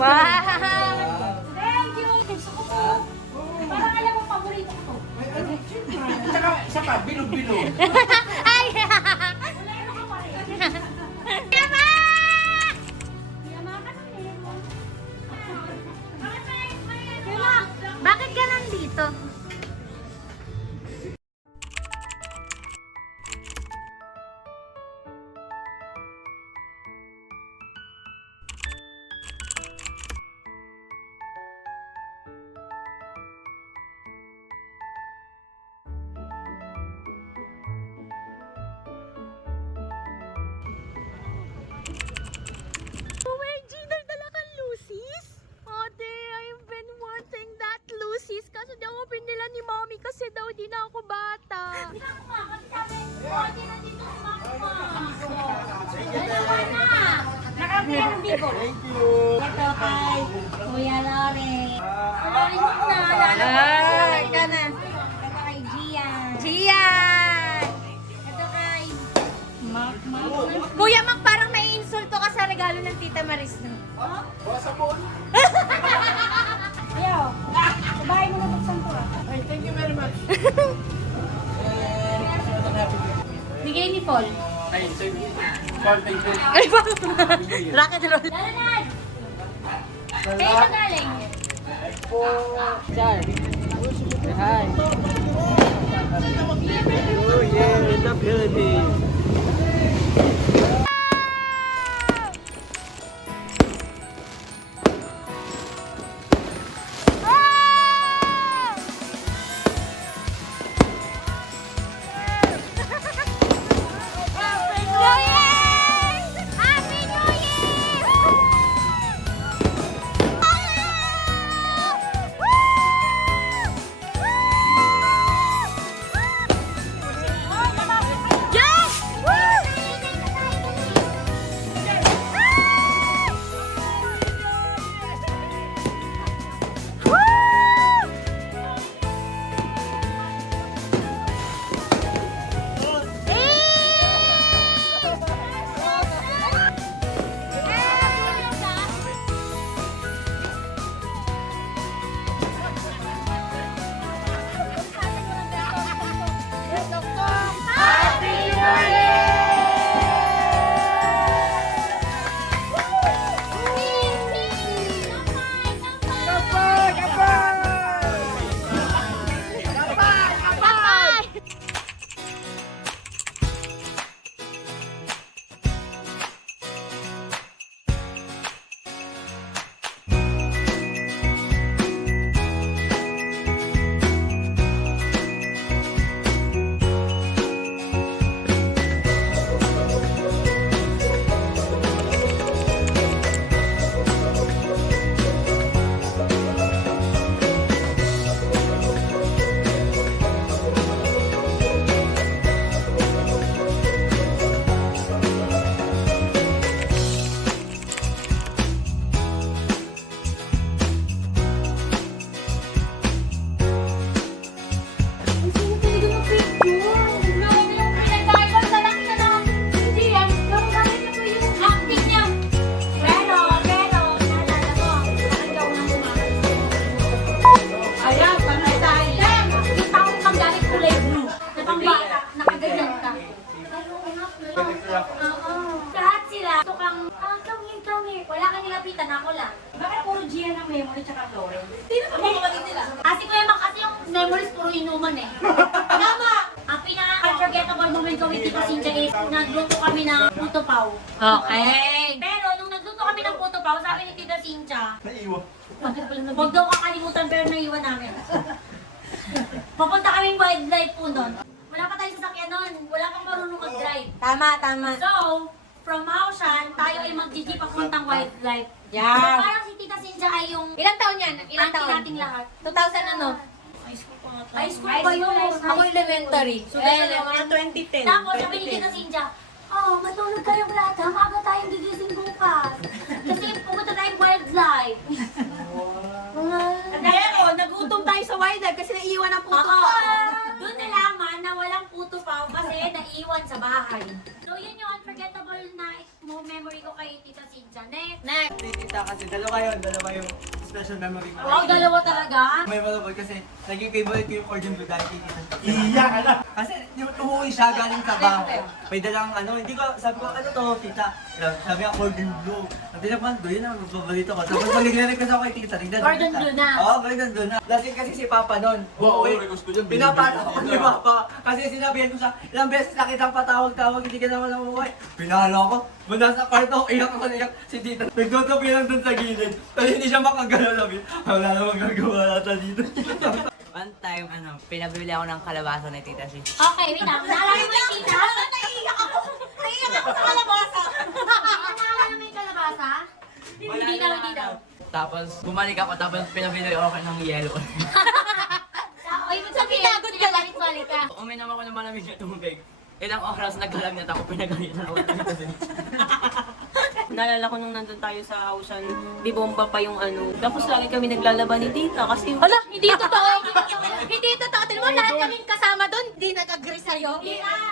Wow! Thank you! Gusto ko po. Parang alam mo, paborito ko to. Tsaka, isa pa, bilog-bilog. Ay! Wala yung nakapare. Yama! Yamakan ang lemon. Bakit ka nandito? OMG, nagdala kang Lucy's? Ate, I've been wanting that Lucy's. Kaso di ako pinila ni Mommy kasi daw di na ako bata. Hindi na ako ma, kasi sabi, okay na dito si Mama. Dalawa na. Nakapila ng bigo. Thank you. Ito kay Kuya Lore. Lore mo na. Ay, Ito na. Ito kay Gian. Gian! Ito kay Mark. Kuya Mac, parang nai-insulto ka sa regalo ng Tita Maris. No? Wala sabon. Ayaw. Sa bahay mo na buksan to ah. Ay, thank you very much. Bigay ni Paul. Ay, thank you. Paul, thank you. Ay, ba? Rock and roll. Lalanad! Kayo na galing. Char. Hi. Oh yeah, in the building. Happy New Year! Happy New Year! Yes! Happy New Year! Lahat sila. Ito kang, come here. Wala kang nilapitan, ako lang. Bakit puro Gian ang memory tsaka Florence? Sino ba mga kapatid nila? Kasi Kuya Mac, kasi yung memories puro inuman eh. Tama! Ang pinaka-unforgettable moment ko with Tita Cynthia is nagluto kami ng puto pao. Okay. Pero nung nagluto kami ng puto pao, sabi ni Tita Cynthia, Naiwan. huwag daw kakalimutan pero naiwan namin. Papunta kaming wildlife po doon. Wala pa tayong sasakyan noon. Wala pang marunong mag-drive. Tama, tama. So, from Haoshan, tayo ay mag-jeep papuntang wildlife. So, Yeah. parang si Tita Cynthia ay yung Ilang taon yan? Ilang auntie taon? nating lahat. 2000 ano? High school ba yun? Ako elementary. So, mga 2010. Tapos sabi ni Tita Cynthia, oh, matulog kayong lahat ha, maaga tayong gigising bukas. Kasi pumunta tayong wildlife. Pero, nagutom tayo sa wildlife kasi naiiwan ang puto. Doon nalaman na walang puto pa kasi naiwan iniwan sa bahay. So yun yung unforgettable na memory ko kay Tita Cynthia. Next! Tita kasi dalawa yung special memory ko. Wow, dalawa talaga? Memorable kasi naging favorite ko yung Cordon Bleu dahil kay Tita. Iya ka na! Kasi yung umuwi siya galing trabaho. May dalang hindi ko, sabi ko, ano to, Tita? Sabi nga, Cordon Bleu. Sabi na pa, doon yun ang magbabalito ko. Tapos pag nagre-request ako kay Tita, Cordon Bleu na? Oo, Cordon Bleu na. Lasing kasi si Papa noon. Oo, Umuwi, request ko dyan. pinapata ko ni Papa. Kasi sinabihan ko siya, ilang beses na kitang patawag-tawag, hindi ka naman umuwi. Pinalo ko. Muna sa kwarto, iyak ako, iyak si Tita. Nagdodobi lang dun sa gilid. Pero hindi siya makagalaw sabi. Wala na magagawa nata dito. One time, pinabili ako ng kalabasa ni Tita Si. Okay, wait lang. Naalala mo yung tita? Naiiyak ako. Naiiyak ako sa kalabasa. Naalala mo yung kalabasa? Hindi daw. Tapos, bumalik ako, tapos pinabili ako ng yellow. Oy, ba't sabihin? Pinagod ka lang. Balik ka. Uminom ako ng malamig na tubig. Ilang oras nagkalagnat ako, pinagalitan ako ng Tita Si. Naalala ko nung nandun tayo sa hausan, di bomba pa yung ano. Tapos lagi kami naglalaban ni tita kasi... Hala, hindi totoo. Hindi totoo. Tignan mo, lahat kaming kasama doon. Hindi nag-agree sa'yo.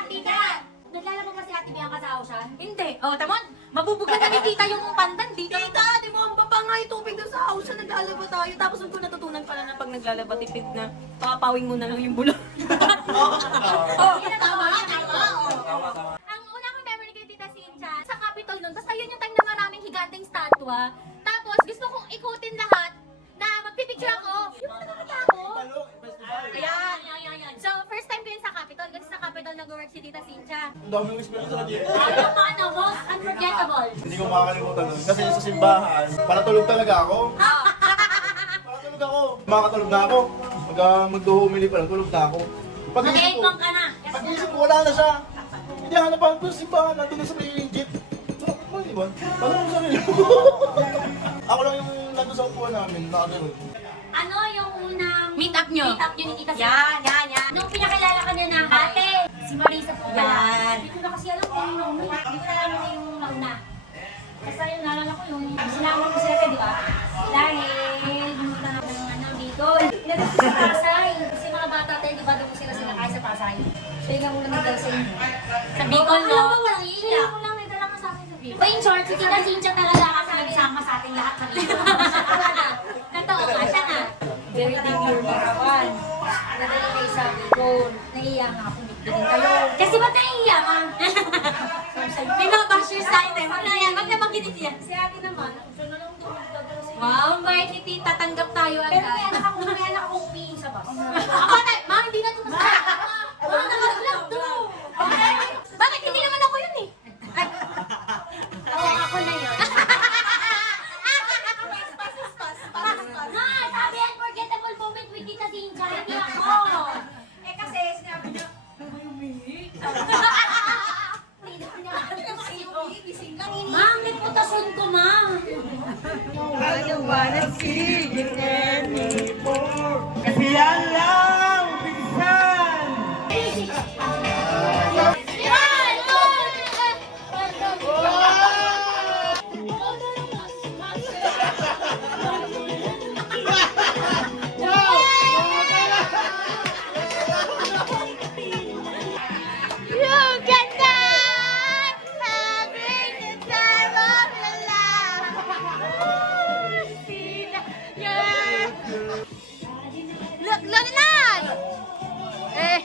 Tita! Naglalaba ba si Ate Bianca sa Ocean? Hindi. O, tamon. Mabubugan na ni tita yung pandan. Dito. Tita, di bomba pa nga yung tubig doon sa hausan, naglalaba tayo. Tapos doon ko natutunan pala na pag naglalaba, tipid na papawing mo na lang yung bulak. Ang una kong memory kay Tita Cynthia, sa Capitol nun, basta yun yung time na maraming higanteng statwa. Tapos gusto kong ikutin lahat na magpipicture ako. Yung nakakita ako. Ayan. So, first time ko yun sa Capitol. Kasi sa Capitol nag-work si Tita Cynthia. Ang daming experience sa dito. Yung mga most unforgettable. Hindi ko makakalimutan nun. Kasi sa simbahan, paratulog talaga ako. Paratulog ako. Makakatulog na ako. Magduhumili pa lang, tulog na ako. Pag-isip ko, Nag-8 ka na. pag-isip ko, wala na siya. Hindi hanapan ko sa simbahan, nandun na sa may jeep. Ano yun? Paano ko sarili? Ako lang yung nandun sa upuan namin, nakagano'n. Ano yung unang Meet up nyo. meet up nyo ni Tita Cynthia? Yan. Nung pinakilala ka niya na ate, si Marisa po pala. Yan. Hindi ko na kasi alam kung yung nauna. Hindi ko na alam kung yung nauna. Basta yung naalala ko yung sinama ko sila, di ba? Dahil pumunta na ng Bicol. Pinadala ko sa Pasay. Kasi mga bata tayo, di ba doon sila kaya sa Pasay. So yung muna nagdala sa inyo. Sa Bicol, no? Alam mo, walang iiyak. Yung lang nagdala ka sa akin sa Bicol. But in short, si Tita Cynthia talaga kasi nagsama sa ating lahat sa Bicol. Siya talaga. Totoo nga, siya nga. Very deep your marawan. Nadala kayo sa Bicol. Naiiyak nga ako, bigyan kayo. Kasi ba't naiiyak ka? Binabash your side eh. Wag na yan. Wag na magkinit yan. Si ate naman, siya na lang tumagdadala sa inyo. Wow, bait ni tita. Tanggap tayo Pero may agad. anak ako umiing sa bus. Ako na, ma, hindi na ito masaya. Ma, naka-vlog to. Okay? Bakit hindi naman ako yun eh? Oo, ako na yun. No, sabi unforgettable moment with Tita Cynthia, hindi ako. Eh kasi sinabi niya, Ma, ang reputasyon ko, ma. Kasi yan lang, pinsan! You can die, having the time of your life. Look, Lolinan! Eh.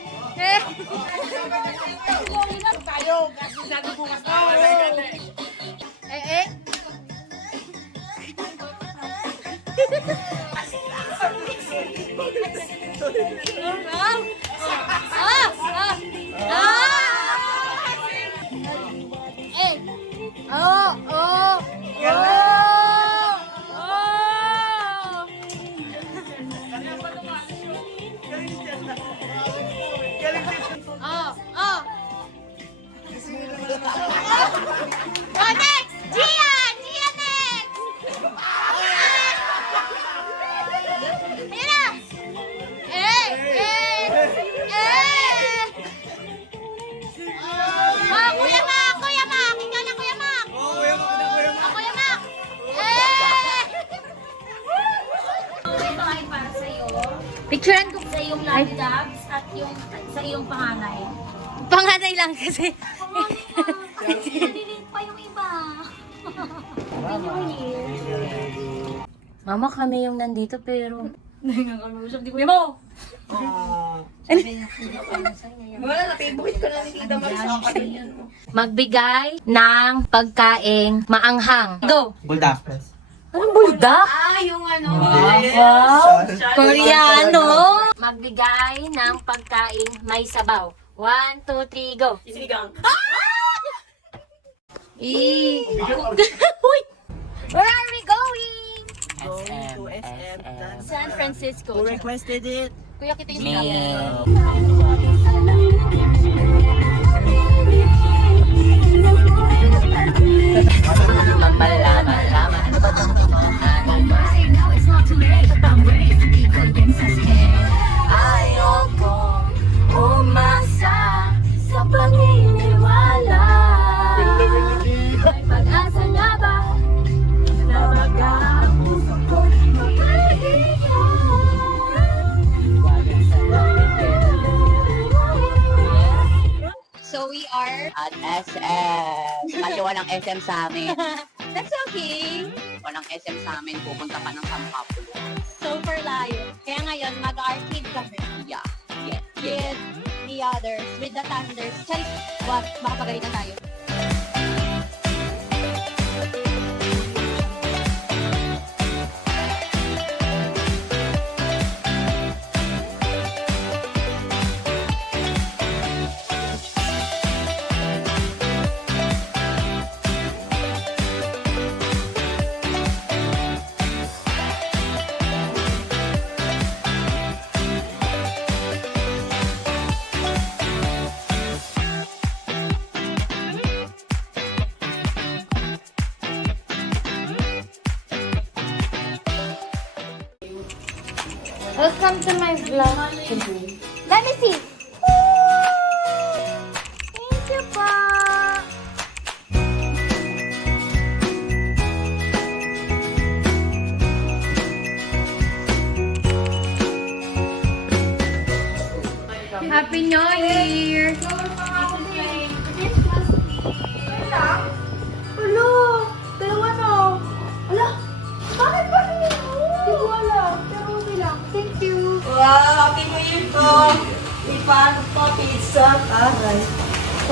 Next! Gian! Gian next! Ayan na! Kuya Mac! Kuya Mac! Ikaw na, Kuya Mac! Kuya Mac! May bahay para sa'yo. Picturean ko. Sa iyong love dogs at yung sa iyong panganay. Panganay lang kasi. Nalilate pa yung iba. Mama, kami yung nandito pero... Nangangalusap di Kuya Mo. Wala, napibuhit ko na ni Tita Maris sa akin. Magbigay ng pagkaing maanghang. Go! Buldak. Anong buldak? Yung ano. Wow! Koreano! Magbigay ng pagkaing may sabaw. 1, 2, 3, go! Sinigang. Uy! Where are we going? To SM. San Francisco. Who requested it? Kuya, kita yung sinabi. Ayoko umasa sa paniniwala. May pag-asa na ba na magkapuso ko'y So we are At SM. Kasi walang SM sa amin. That's okay. Walang SM sa amin. Pupunta pa ng Sampapulo. Super layo. Kaya ngayon, mag-arcade kami. Yeah. Yes. With the others, with the Thunders. Charis, what? Baka pagalitan tayo. Welcome to my vlog. Let me see. Thank you po. Happy New Year! Hello! Dalawa no! Ala! Bakit ba niyo? Hindi ko alam. Pero okay lang. Thank you. Wow! Happy New Year ko! Ipan po, pizza, taray.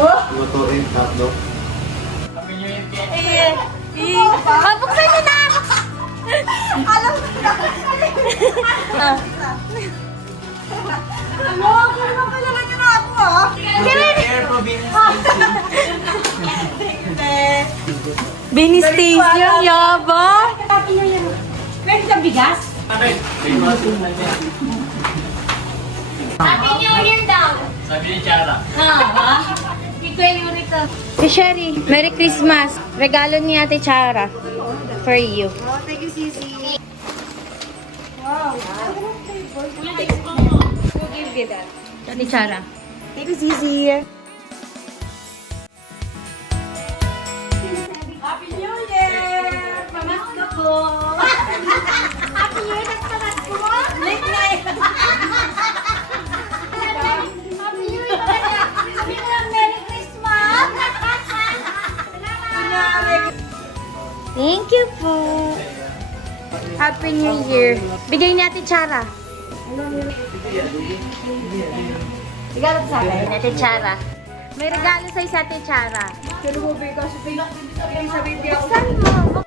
Oh! Motorin, tatlo. Buksan mo na! Alam ko na! Ano? Kaya na pala na na ako ah! Air province. Binistation, yaba! Happy New Year. Pwede ka bigas? Happy New Year daw. Sabi ni Chara. Ikaw yung rito. Si Sherry, Merry Christmas! Regalo ni Ate Chara. For you. Oh, thank you, Sisi. Who gave you that? Ate Chara. Thank you, Sisi. Happy New Year! Pamasko po! Happy New Year, nagpamasko mo? Late night! Happy New Year talaga. Sabi ko lang, Merry Christmas. Thank you po. Happy New Year. Bigay ni Ate Chara. Regalo sa akin. Ate Chara. May regalo sa Ate Chara. Pero mo ba ikaw sa pinag-sabi Buksan mo.